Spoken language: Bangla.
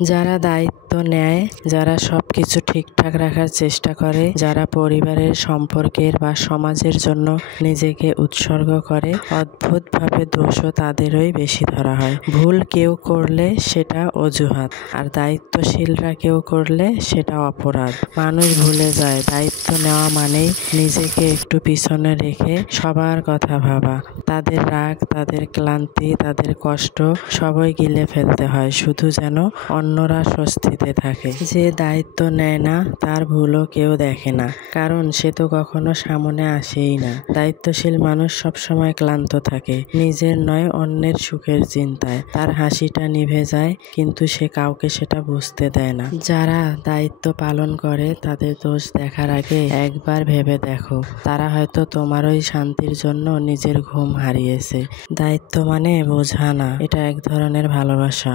যারা দায়িত্ব নেয়, যারা সবকিছু ঠিকঠাক রাখার চেষ্টা করে, যারা পরিবারের, সম্পর্কের বা সমাজের জন্য নিজেকে উৎসর্গ করে, অদ্ভুতভাবে দোষও তাদেরই বেশি ধরা হয়। ভুল কেউ করলে সেটা অজুহাত, আর দায়িত্বশীলরা কেউ করলে সেটা অপরাধ। মানুষ ভুলে যায় দায়িত্ব নেওয়া মানেই নিজেকে একটু পিছনে রেখে সবার কথা ভাবা। তাদের রাগ, তাদের ক্লান্তি, তাদের কষ্ট সবই গিলে ফেলতে হয়, শুধু যেন অন্যরা স্বস্তিতে থাকে। যে দায়িত্ব নেয় না তার ভুলও কেউ দেখে না, কারণ সে তো কখনো সামনে আসেই না। দায়িত্বশীল মানুষ সবসময় ক্লান্ত থাকে, নিজের নয় অন্যের সুখের চিন্তায়। তার হাসিটা নিভে যায়, কিন্তু সে কাউকে সেটা বুঝতে দেয় না। যারা দায়িত্ব পালন করে তাদের দোষ দেখার আগে একবার ভেবে দেখো, তারা হয়তো তোমারই শান্তির জন্য নিজের ঘুম হারিয়েছে। দায়িত্ব মানে বোঝা না, এটা এক ধরনের ভালোবাসা।